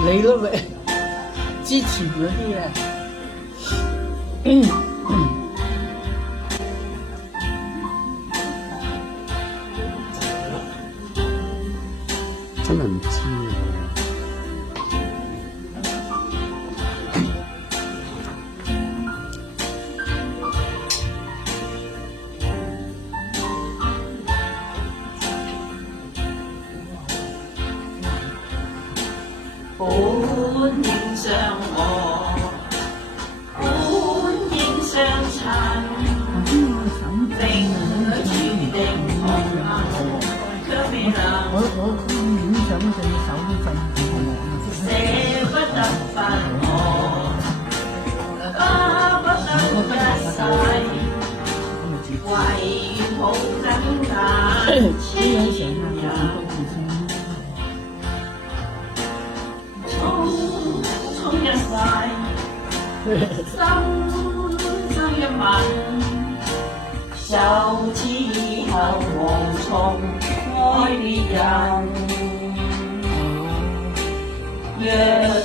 你咯咪之前嗰啲啊，真係唔知喎。本應相和，本應相襯，並注定無能，卻未能我影相嗰陣手都震住捨不得分我，巴不得一世，唯願抱緊眼前人。衝一世，深深一吻，就此以後無從愛別人。若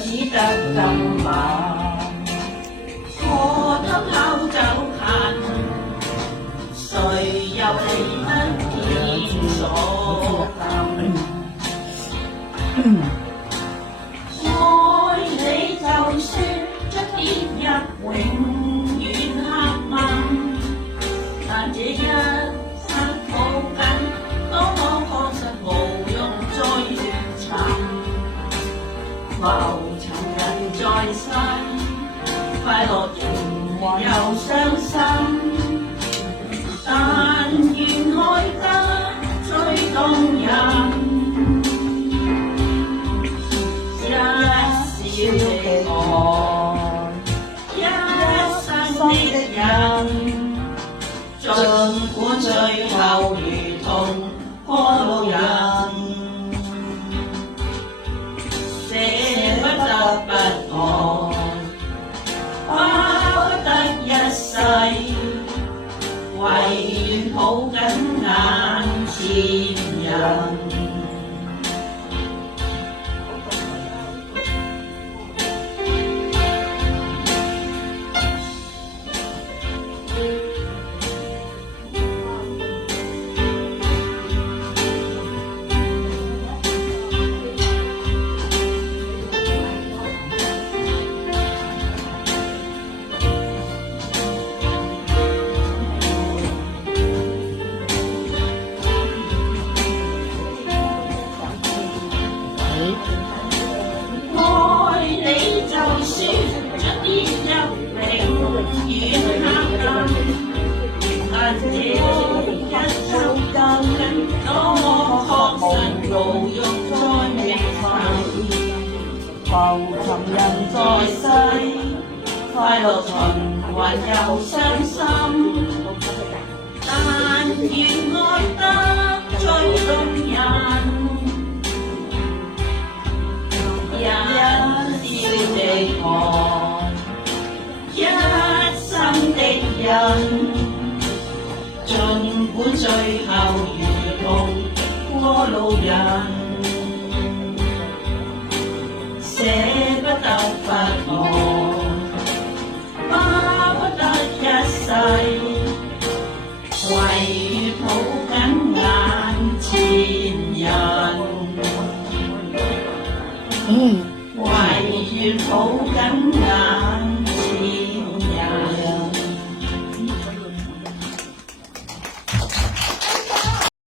只得今晚，何得偷走恨？誰又離得見所近？愛你就說出跌入永遠黑暗，但這一生抱緊，當我確實無用再亂尋。浮沉人在世，快樂仲又傷心，但願愛得最動人。一笑的愛，一生的人，儘管最後如同過路人，捨不得不愛，巴不得一世，唯願抱緊眼前人。愛你就說出跌入永遠黑暗，但這一生究竟當我確實無用再明尋。浮沉人在世，快樂循環又傷心，但願愛得最動人。一笑的愛，一生的人，儘管最後如同過路人，捨不得不愛，巴不得一世，唯願抱緊眼前人。唯願抱緊眼